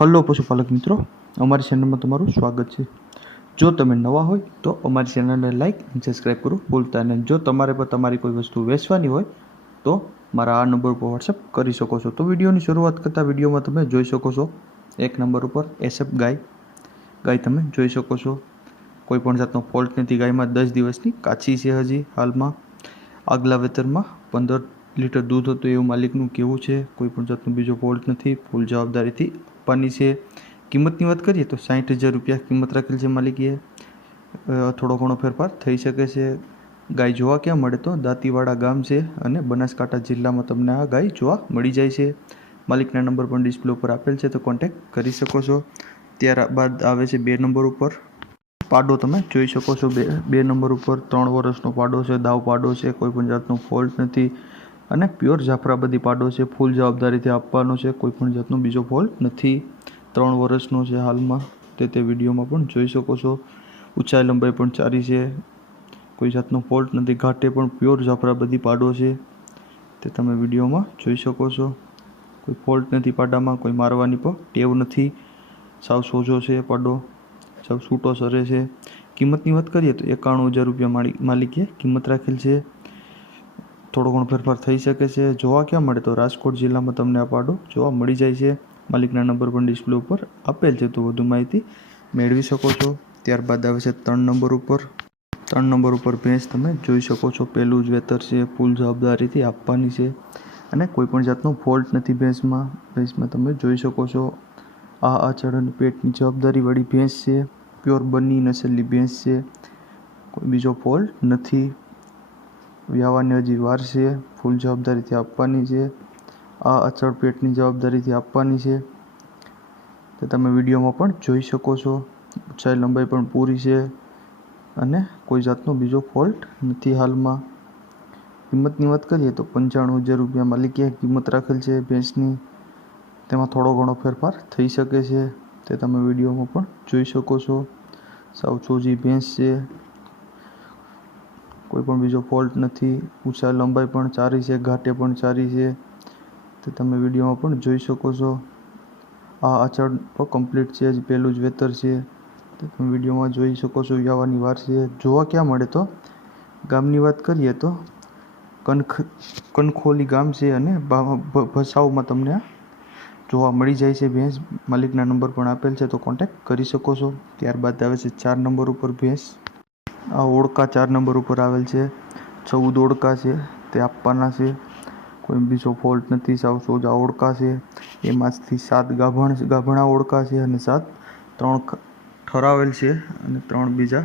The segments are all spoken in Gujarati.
હલો પશુપાલક મિત્રો, અમારી ચેનલમાં તમારું સ્વાગત છે। જો તમે નવા હોય તો અમારી ચેનલને લાઇક અને સબસ્ક્રાઈબ કરવું ભૂલતા નહીં। જો તમારે પર તમારી કોઈ વસ્તુ વેચવાની હોય તો મારા આ નંબર ઉપર વોટ્સઅપ કરી શકો છો। તો વિડીયોની શરૂઆત કરતાં વિડીયોમાં તમે જોઈ શકો છો 1 નંબર ઉપર એસએફ ગાય તમે જોઈ શકો છો। કોઈ પણ જાતનો ફોલ્ટ નથી ગાયમાં। 10 દિવસની કાચી છે હજી હાલમાં। આગલા વેતરમાં 15 લીટર દૂધ હતું એવું માલિકનું કહેવું છે। કોઈ પણ જાતનો બીજો ફોલ્ટ નથી। ફૂલ જવાબદારીથી આપવાની છે। કિંમતની વાત કરીએ તો 60,000 રૂપિયા કિંમત રાખેલ છે માલિકીએ। થોડો ઘણો ફેરફાર થઈ શકે છે। ગાય જોવા ક્યાં મળે તો દાંતીવાડા ગામ છે અને બનાસકાંઠા જિલ્લામાં તમને આ ગાય જોવા મળી જાય છે। માલિકના નંબર પણ ડિસ્પ્લે ઉપર આપેલ છે તો કોન્ટેક્ટ કરી શકો છો। ત્યારબાદ આવે છે 2 નંબર ઉપર પાડો તમે જોઈ શકો છો। 2 નંબર ઉપર 3 વર્ષનો પાડો છે। દાવ પાડો છે, કોઈ પણ જાતનો ફોલ્ટ નથી અને પ્યોર જાફરાબાદી પાડો છે। ફૂલ જવાબદારીથી આપવાનો છે, કોઈ પણ જાતનો બીજો ફોલ્ટ નથી। 3 વર્ષનો છે હાલમાં, તે વિડીયોમાં પણ જોઈ શકો છો। ઊંચાઈ લંબાઈ પણ સારી છે, કોઈ જાતનો ફોલ્ટ નથી। ઘાટે પણ પ્યોર જાફરાબાદી પાડો છે, તે તમે વિડીયોમાં જોઈ શકો છો। કોઈ ફોલ્ટ નથી પાડામાં, કોઈ મારવાની પણ ટેવ નથી। સાવ સોજો છે પાડો, સાવ છૂટો સરે છે। કિંમતની વાત કરીએ તો 91,000 રૂપિયા માલિકે કિંમત રાખેલ છે। થોડો ઘણો ફેરફાર થઈ શકે છે। જોવા ક્યાં મળે તો રાજકોટ જિલ્લામાં તમને આ પાડો જોવા મળી જાય છે। માલિકના નંબર પણ ડિસ્પ્લે ઉપર આપેલ છે તો વધુ માહિતી મેળવી શકો છો। ત્યારબાદ આવે છે 3 નંબર ઉપર 3 નંબર ઉપર ભેંસ તમે જોઈ શકો છો। પહેલું જ વેતર છે, ફૂલ જવાબદારીથી આપવાની છે અને કોઈ પણ જાતનો ફોલ્ટ નથી ભેંસમાં તમે જોઈ શકો છો। આ આચળ અને પેટની જવાબદારીવાળી ભેંસ છે। પ્યોર બની નસલની ભેંસ છે, કોઈ બીજો ફોલ્ટ નથી। વ્યાવાની હજી વાર છે, ફૂલ જવાબદારીથી આપવાની છે। આ આચળ પેટની જવાબદારીથી આપવાની છે, તે તમે વિડીયોમાં પણ જોઈ શકો છો। ઊંચાઈ લંબાઈ પણ પૂરી છે અને કોઈ જાતનો બીજો ફોલ્ટ નથી હાલમાં। કિંમતની વાત કરીએ તો 95,000 રૂપિયા માલિકે કિંમત રાખેલ છે ભેંસની। તેમાં થોડો ઘણો ફેરફાર થઈ શકે છે, તે તમે વિડીયોમાં પણ જોઈ શકો છો। સાવ ચોજી ભેંસ છે, કોઈ પણ બીજો ફોલ્ટ નથી। ઊંચાઈ લંબાઈ પણ સારી છે, ઘાટે પણ સારી છે, તે તમે વિડીયોમાં પણ જોઈ શકો છો। આ આચળ પણ કમ્પ્લીટ છે, હજી પહેલું જ વેતર છે, તે તમે વિડીયોમાં જોઈ શકો છો। વ્યાવાની વાર છે। જોવા ક્યાં મળે તો ગામની વાત કરીએ તો કનખોલી ગામ છે અને ભસાઉમાં તમને જોવા મળી જાય છે ભેંસ। માલિકના નંબર પણ આપેલ છે તો કોન્ટેક્ટ કરી શકો છો। ત્યારબાદ આવે છે 4 નંબર ઉપર ભેંસ। આ ઓળકા 4 નંબર ઉપર આવેલ છે। 14 ઓળકા છે, તે આપવાના છે, કોઈ બીજો ફોલ્ટ નથી। સાવ સોજા ઓળકા છે, એમાંથી 7 ગાભણા ઓળકા છે અને 3 ઠરાવેલ છે અને 3 બીજા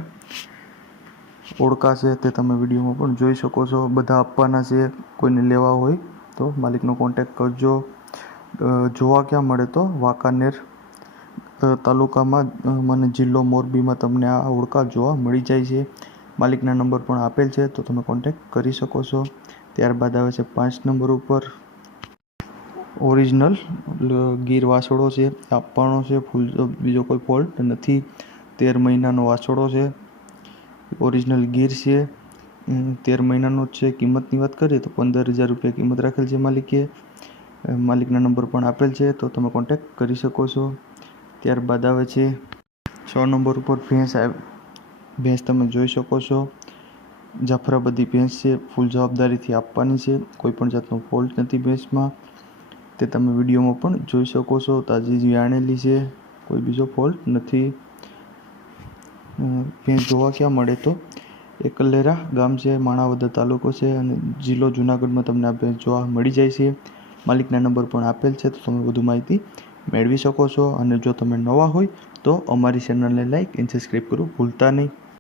ઓળકા છે, તે તમે વિડીયોમાં પણ જોઈ શકો છો। બધા આપવાના છે, કોઈને લેવા હોય તો માલિકનો કોન્ટેક્ટ કરજો। જોવા ક્યાં મળે તો વાંકાનેર તાલુકામાં મને જિલ્લો મોરબીમાં તમને આ ઓળકા જોવા મળી જાય છે। માલિકના નંબર પણ આપેલ છે તો તમે કોન્ટેક્ટ કરી શકો છો। ત્યારબાદ આવે છે 5 નંબર ઉપર ઓરિજિનલ ગીર વાછડો છે, આપવાનો છે, ફૂલ બીજો કોઈ ફોલ્ટ નથી। 13 મહિનાનો વાછડો છે, ઓરિજિનલ ગીર છે, 13 મહિનાનો જ છે। કિંમતની વાત કરીએ તો 15,000 રૂપિયા કિંમત રાખેલ છે માલિકે। માલિકના નંબર પણ આપેલ છે તો તમે કોન્ટેક્ટ કરી શકો છો। ત્યારબાદ આવે છે 6 નંબર ઉપર ભેંસ તમે જોઈ શકો છો। જાફરાબાદી ભેંસ છે, ફૂલ જવાબદારીથી આપવાની છે, કોઈ પણ જાતનો ફોલ્ટ નથી ભેંસમાં, તે તમે વિડીયોમાં પણ જોઈ શકો છો। તાજી વ્યાણેલી છે, કોઈ બીજો ફોલ્ટ નથી। ભેંસ જોવા ક્યાં મળે તો એકલેરા ગામ છે, માણાવદર તાલુકો છે અને જિલ્લો જુનાગઢમાં તમને આ ભેંસ જોવા મળી જાય છે। માલિકના નંબર પણ આપેલ છે તો તમે વધુ માહિતી મેળવી શકો છો। અને જો તમે નવા હોય તો અમારી ચેનલને લાઇક અને સબસ્ક્રાઈબ કરવું ભૂલતા નહીં।